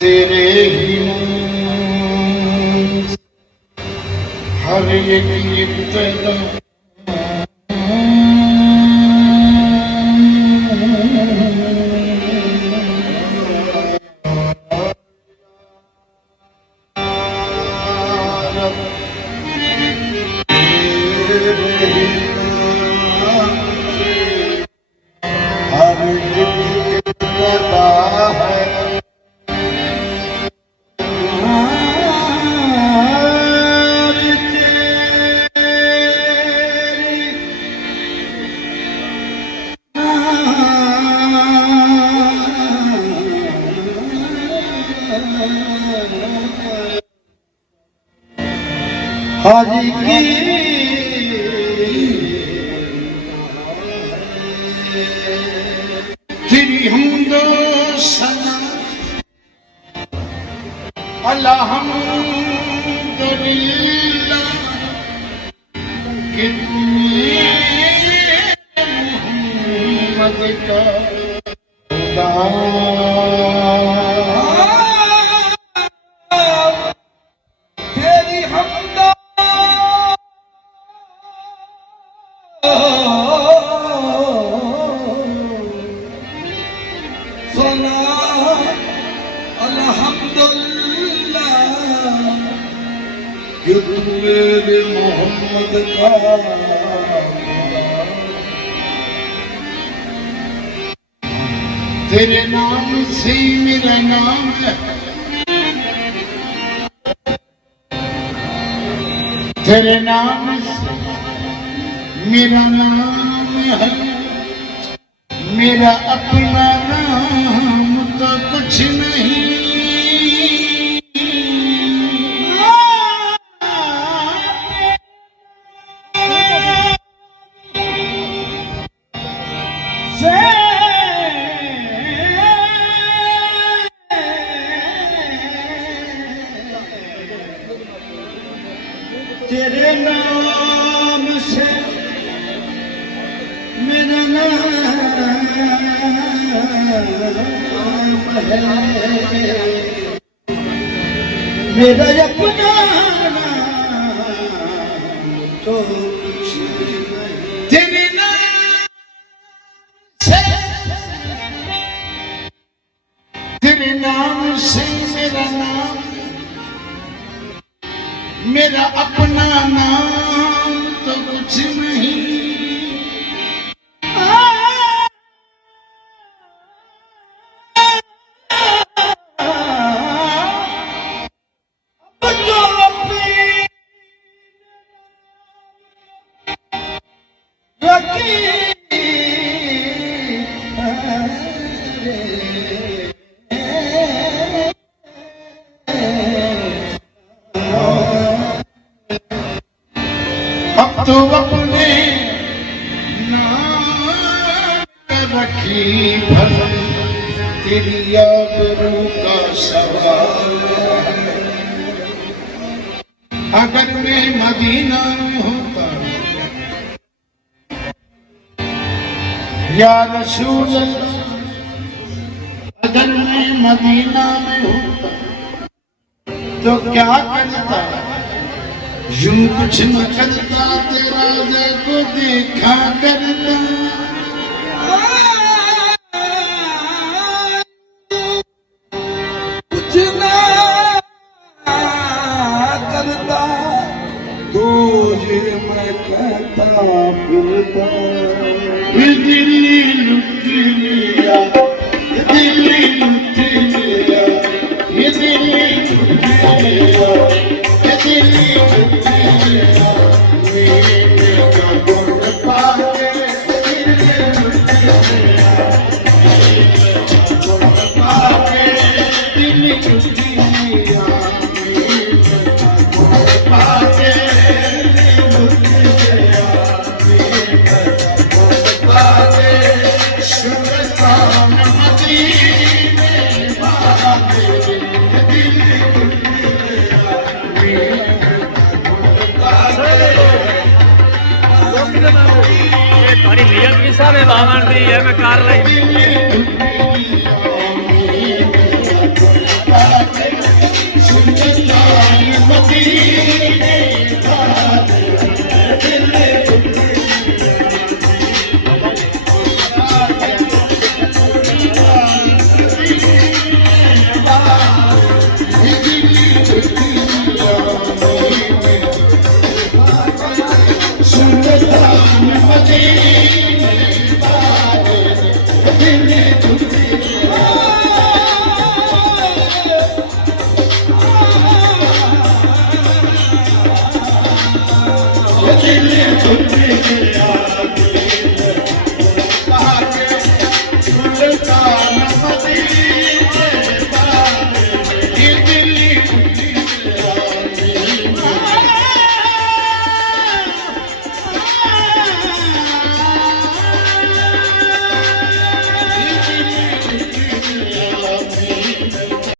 तेरे ही हर एक इब्तिदा हाजी की तेरी हमदो सना अल्हम्दुलिल्लाह कि मोहम्मद का खुदा मेरे मोहम्मद का तेरे नाम से ही मेरा नाम है, तेरे नाम से मेरा नाम है, मेरा अपना नाम तो कुछ नहीं। तेरे नाम से मेरा नाम है, मेरा अपना नाम तो कुछ नहीं। तेरे नाम से, तेरे नाम से मेरा नाम, मेरा अपना नाम तो कुछ नहीं। तो अपने नाम रखी भजन तेरी याद आबरू का सवाल है। अगर मैं मदीना में होता या रसूल अल्लाह, अगर मैं मदीना में होता तो क्या करता, यूं कुछ न करता, तेरा जय को देखा करता। कुछ ना करता तो ये मैं कहता फिरता। ये दिल्ली लुट लिया, ये दिल्ली लुट लिया, ये दिल्ली लुट लिया, ये दिल्ली लुट लिया, मेरे गुण पाके दिल्ली लुट लिया, मेरे गुण पाके दिल्ली लुट लिया, मेरे गुण पाके दिल्ली लुट लिया, मेरे गुण पाके सुल्तान मदीने वाले दिल्ली लुट लिया, मेरे गुण पाके। ਤੁਹਾਡੀ ਨੀਅਤ ਕਿਸ ਹਿਸਾਬ ਨਾਲ ਬਾਵਣ ਦੀ ਹੈ ਮੈਂ ਕਰ ਲਈ सुल्तान मदीने